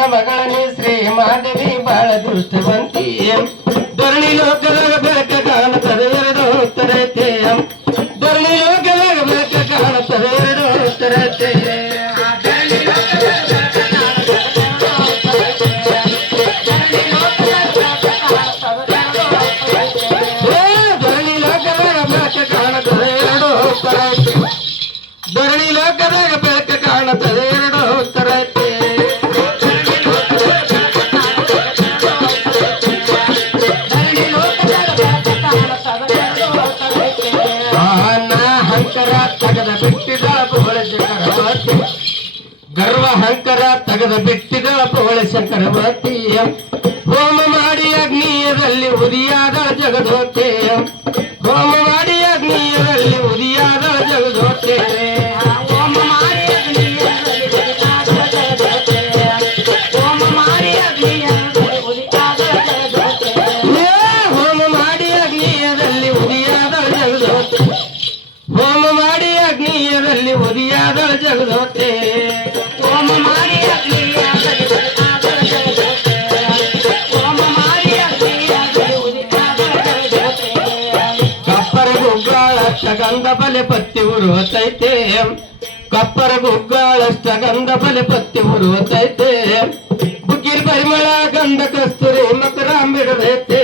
ನನ್ನ ಮಗಳನಿ ಶ್ರೀ ಮಾಧವಿ ಬಾಳ ದೃಷ್ಟವಂತಿ ಧರಣಿ ಲೋಕದಾಗ ಬೆಳಕ ಕಾಣುತ್ತದೆ ಎರಡು ಉತ್ತರತೆ ಧರಣಿ ಲೋಕದಾಗ ಬೆಳಕ ಕಾಣುತ್ತದೆ ಎರಡು ಉತ್ತರತೆ ಧರಣಿ ಲೋಕದಾಗ ಬೆಳಕ ಕಾಣುತ್ತದೆ ಎರಡು ಉತ್ತರತೆ ಹಂಕರ ತಗದ ಬಿಟ್ಟಿದ ಬೋಳೆ ಚಕ್ರವರ್ತಿ ಗರ್ವ ಹಂಕರ ತಗದ ಬಿಟ್ಟಿದ ಬೋಳೆ ಚಕ್ರವರ್ತಿ ಹೋಮ ಮಾಡಿ ಅಗ್ನಿಯದಲ್ಲಿ ಉದಿಯಾದ ಜಗದೋತೆ ಹೋಮ ಮಾಡಿ ಅಗ್ನಿಯದಲ್ಲಿ ಉದಿಯಾದ ಜಗದೋತೆ ಹೋಮ ಮಾಡಿ ಅಗ್ನಿಯದಲ್ಲಿ ಉದಿಯಾದ ಜಗದೋತೆ ಹೋಮ ಮಾಡಿ ಅಗ್ನಿಯದಲ್ಲಿ ಉದಿಯಾದ ಜಗದೋತೆ ಹೋಮ ಮಾಡಿ ಅಗ್ನಿಯದಲ್ಲಿ ಉದಿಯಾದ ಜಗದೋತೆ ಹೋಮ ಮಾಡಿ ಅಗ್ನಿಯದಲ್ಲಿ ಉದಿಯಾದ ಜಗದೋತೆ ಹೋಮ ಮಾಡಿ ಅಗ್ನಿಯದಲ್ಲಿ ಉದಿಯಾದ ಜಗದೋತೆ ಹೋಮ ಮಾಡಿ ಅಗ್ನಿಯದಲ್ಲಿ ಉದಿಯಾದ ಜಗದೋತೆ ಕಪ್ಪರ ಗುಗ್ಗಾಳಷ್ಟ ಗಂಧ ಬಲೆ ಪತ್ತಿ ಉರುವತೈತೆ ಕಪ್ಪರ ಗುಗ್ಗಾಳಷ್ಟ ಗಂಧ ಬಲೆ ಪತ್ತಿ ಉರುವತೈತೆ ಬುಕ್ಕಿರ್ ಪರಿಮಳ ಗಂಧ ಕಸ್ತೂರಿ ಮಕರಾಂಬಿಡದೈತೆ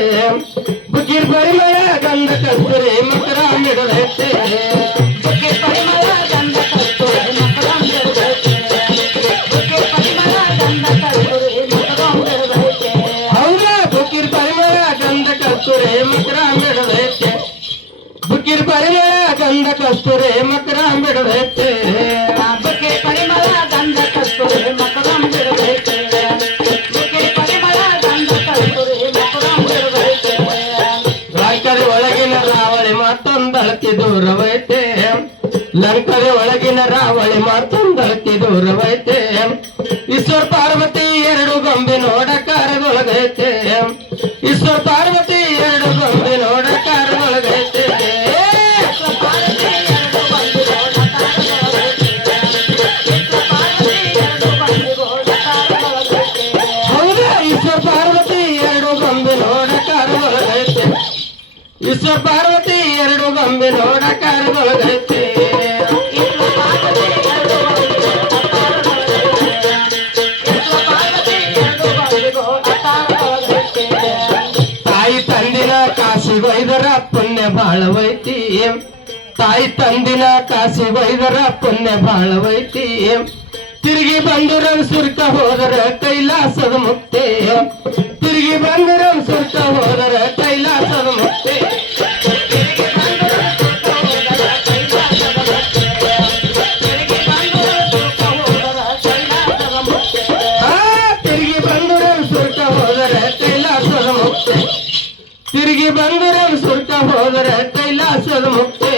ಬುಕ್ಕಿರ್ ಪರಿಮಳ ಗಂಧ ಕಸ್ತೂರಿ ಮಕರಾಂಬಿಡದೈತೆ ಬುಕ್ಕಿರ್ ಪರಿಮಳ ಗಂಧ ಕಸ್ತೂರಿ ಮಕರಾಂಬಿಡದೈತೆ ಬುಕ್ಕಿರ್ ಪರಿಮಳ ಗಂಧ ಕಸ್ತೂರಿ ಮಕರಾಂಬಿಡದೈತೆ ಹೌದಾ ಬುಕ್ಕಿರ್ ಪರಿಮಳ ಗಂಧ ಕಸ್ತೂರಿ ಮಕರಾಂಬಿಡದೈತೆ ಬುಕ್ಕಿರ್ ಪರಿಮಳ ಗಂಧ ಕಸ್ತೂರಿ ಮಕರಾಂಬಿಡದೈತೆ ಬುಕ್ಕಿರ್ ಪರಿಮಳ ಗಂಧ ಕಸ್ತೂರಿ ಮಕರಾಂಬಿಡದೈತೆ ದೂರವೈತೆ ಲಂಕರೆ ಒಳಗಿನ ರಾವಳಿ ಮಾತೊಂದಳತಿ ದೂರವೈತೆ ಈಶ್ವರ ಪಾರ್ವತಿ ಎರಡು ಗೊಂಬೆ ನೋಡ ಕಾರದೊಳಗೈತೆ ಈಶ್ವರ ಪಾರ್ವತಿ ಎರಡು ಗೊಂಬೆ ನೋಡ ಕಾರದೊಳಗೈತೆ ಹೌದಾ ಈಶ್ವರ ಪಾರ್ವತಿ ಎರಡು ಗೊಂಬೆ ನೋಡ ಕಾರದೊಳಗೈತೆ ಈಶ್ವರ ಪಾರ್ವತಿ ಎರಡು ಗೊಂಬೆ ನೋಡ ಕಾರದೊಳಗೈತೆ ತಾಯಿ ತಂದಿನ ಕಾಶಿ ವೈದರ ಪುಣ್ಯ ಬಾಳವೈತಿ ತಾಯಿ ತಂದಿನ ಕಾಶಿ ವೈದರ ಪುಣ್ಯ ಬಾಳವೈತಿ ತಿರುಗಿ ಬಂದರ ಸುರ್ಕ ಹೋದರ ಕೈಲಾಸದ ಮುಕ್ತೆ ತಿರುಗಿ ಬಂದರ ಸುರ್ಕ ಹೋದರ ಕೈಲಾಸದ ಮುಕ್ತೆ ತಿರುಗಿ ಬಂದರ ಸುರ್ಕ ಹೋದರ ಕೈಲಾಸದ ಮುಕ್ತೆ ತಿರುಗಿ ಬಂದರ ಸುರ್ಕ ಹೋದರ ಕೈಲಾಸದ ಮುಕ್ತೆ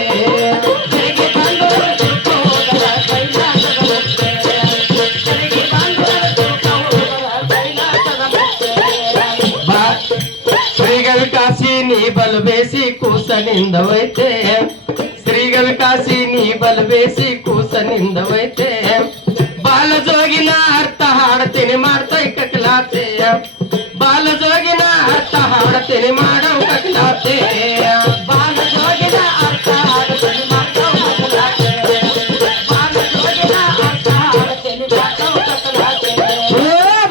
ಶ್ರೀಗಳ ಕಾಶಿ ನೀ ಬಲಬೇಸಿ ಕೂಸನಿಂದವೈತೆ ಶ್ರೀಗಳ ಕಾಶಿ ನೀ ಬಲಬೇಸಿ ಕೂಸನಿಂದವೈತೆ ಬಾಲಜೋಗಿನ ಅರ್ಥ ಹಾಡ್ತೀನಿ ಮಾಡ್ತೈ ಕಕಲಾತೆ ಬಾಲಜೋಗಿನ ಅರ್ಥ ಹಾಡ್ತೀನಿ ಮಾಡೋ ಕಕಲಾತೆ ಬಾಲಜೋಗಿನ ಅರ್ಥ ಹಾಡ್ತೀನಿ ಮಾಡೋ ಕಕಲಾತೆ ಬಾಲಜೋಗಿನ ಅರ್ಥ ಹಾಡ್ತೀನಿ ಮಾಡೋ ಕಕಲಾತೆ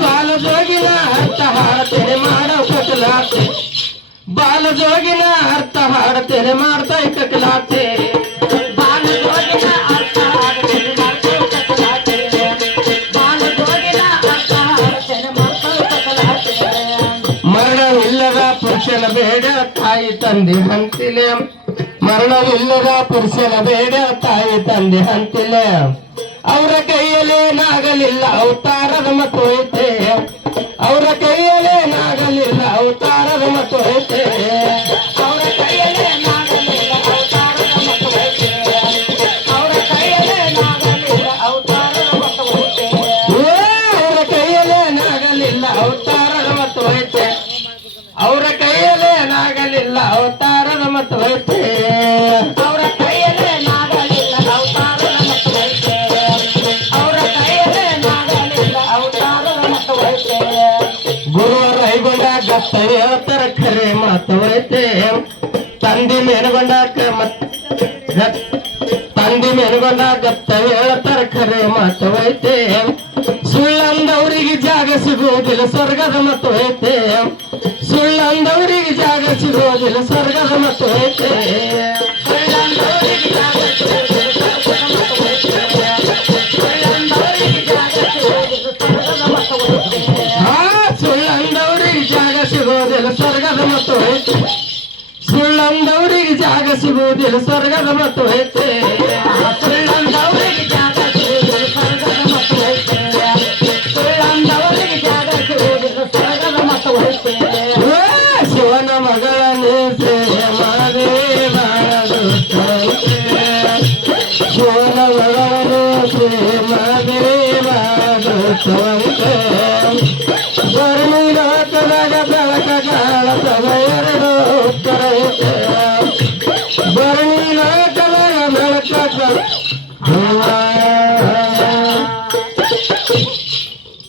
ಬಾಲಜೋಗಿನ ಅರ್ಥ ಹಾಡ್ತೀನಿ ಮಾಡೋ ಕಕಲಾತೆ ಬಾಲಜೋಗಿನ ಅರ್ಥ ಹಾಡ್ತೇನೆ ಮಾಡ್ತಾ ಕಕಲಾತೆ ಬಾಲಜೋಗಿನ ಅರ್ಥ ಹಾಡ್ತೇನೆ ಮಾಡ್ತಾ ಕಕಲಾತೆ ಬಾಲಜೋಗಿನ ಅರ್ಥ ಹಾಡ್ತೇನೆ ಮಾಡ್ತಾ ಕಕಲಾತೆ ಮರಣವಿಲ್ಲದ ಪುರುಷನ ಬೇಡ ತಾಯಿ ತಂದೆ ಹಂತಿಲೆ ಮರಣವಿಲ್ಲದ ಪುರುಷನ ಬೇಡ ತಾಯಿ ತಂದೆ ಹಂತಿಲೆ ಅವರ ಕೈಯಲ್ಲೇನಾಗಲಿಲ್ಲ ಅವತಾರದ ಮತ್ತು ಐತೆ ಅವರ ಕೈಯಲ್ಲೇನಾಗಲಿಲ್ಲ ಅವತಾರದ ಮತ್ತು ಐತೆ ಅವರ ಕೈಯಲ್ಲೇನಾಗಲಿಲ್ಲ ಅವತಾರದ ಮತ್ತು ಐತೆ ಅವರ ಕೈಯಲ್ಲೇನಾಗಲಿಲ್ಲ ಅವತಾರದ ಮತ್ತು ಐತೆ ಅವರ ಕೈಯಲ್ಲೇನಾಗಲಿಲ್ಲ ಅವತಾರದ ಮತ್ತು ಐತೆ ಅವರ ಕೈಯಲ್ಲೇನಾಗಲಿಲ್ಲ ಅವತಾರದ ಮತ್ತು ಐತೆ ಅವರ ಕೈಯಲ್ಲೇನಾಗಲಿಲ್ಲ ಅವತಾರದ ಮತ್ತು ಐತೆ ಅವರ ಕೈಯಲ್ಲೇನಾಗಲಿಲ್ಲ ಅವತಾರದ ಮತ್ತು ಐತೆ ಗತ್ತ ಹೇಳ್ತಾರ ಖರೆ ಮಾತವೈತೆ ತಂದಿ ಮೇನಗೊಂಡಾಕ ತಂದಿ ಮೇನಗೊಂಡಾಕ ಗತ್ತ ಹೇಳ್ತಾರ ಖರೆ ಮಾತವೈತೆ ಸುಳ್ಳಂದವರಿಗೆ ಜಾಗ ಸಿಗೋದಿಲ್ಲ ಸ್ವರ್ಗದ ಮತ್ತು ಐತೆ ಸುಳ್ಳಂದವರಿಗೆ ಜಾಗ ಸಿಗೋದಿಲ್ಲ ಸ್ವರ್ಗದ ಮತ್ತು ಐತೆ ಸುಳ್ಳಂದವರಿಗೆ ಜಾಗ ಸಿಗೋದಿಲ್ಲ ಸ್ವರ್ಗದ ಮತ್ತು ಐತೆ ಸುಳ್ಳಂದವರಿಗೆ ಜಾಗ ಸಿಗುವುದಿಲ್ಲ ಸ್ವರ್ಗದ ಮತ್ತು ಐತೆ ಸುಳ್ಳಂದವರಿಗೆ ಜಾಗ ಸಿಗುವುದಿಲ್ಲ ಸ್ವರ್ಗದ ಮತ್ತು ಐತೆ ಸುಳ್ಳಂದವರಿಗೆ ಜಾಗ ಸಿಗುವುದಿಲ್ಲ ಸ್ವರ್ಗದ ಮತ್ತು ಐತೆ ಶಿವನ ಮಗಳನ್ನೇ ಮಾದೇ ಶಿವನ ಮಗಳನ್ನೇ ಮಾದೇ ಧರ್ಮೀಲೋಕದಾಗ ಬೆಳಕ ಕಾಣತವ ಎರಡು ಉತ್ತರ ಐತೆ ಧರ್ಮೀಲೋಕದಾಗ ಬೆಳಕ